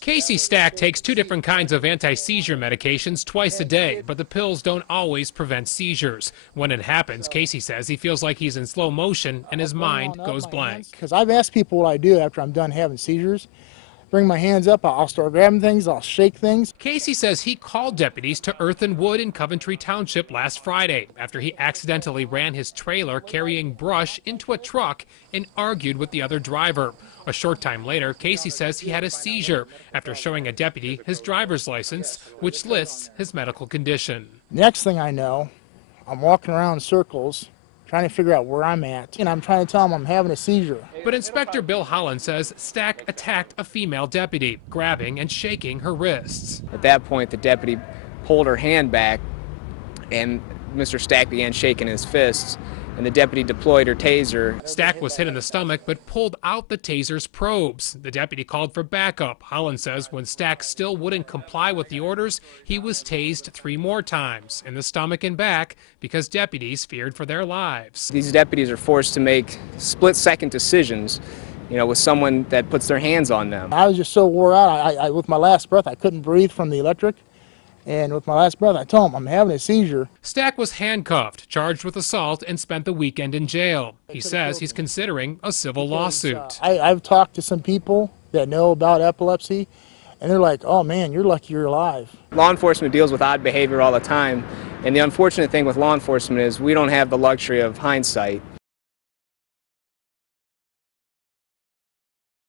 Casey Stack takes 2 different kinds of anti-seizure medications twice a day, but the pills don't always prevent seizures. When it happens, Casey says he feels like he's in slow motion and his mind goes blank. Because I've asked people what I do after I'm done having seizures. Bring my hands up, I'll start grabbing things, I'll shake things. Casey says he called deputies to Earth and Wood in Coventry Township last Friday after he accidentally ran his trailer carrying brush into a truck and argued with the other driver. A short time later, Casey says he had a seizure after showing a deputy his driver's license, which lists his medical condition. Next thing I know, I'm walking around in circles, trying to figure out where I'm at, and I'm trying to tell them I'm having a seizure. But Inspector Bill Holland says Stack attacked a female deputy, grabbing and shaking her wrists. At that point, the deputy pulled her hand back, and Mr. Stack began shaking his fists, and the deputy deployed her taser. Stack was hit in the stomach but pulled out the taser's probes. The deputy called for backup. Holland says when Stack still wouldn't comply with the orders, he was tased 3 more times in the stomach and back because deputies feared for their lives. These deputies are forced to make split-second decisions, with someone that puts their hands on them. I was just so wore out. With my last breath, I couldn't breathe from the electric. And with my last breath, I told him I'm having a seizure. Stack was handcuffed, charged with assault, and spent the weekend in jail. He says he's considering a civil lawsuit. I've talked to some people that know about epilepsy, and they're like, oh man, you're lucky you're alive. Law enforcement deals with odd behavior all the time, and the unfortunate thing with law enforcement is we don't have the luxury of hindsight.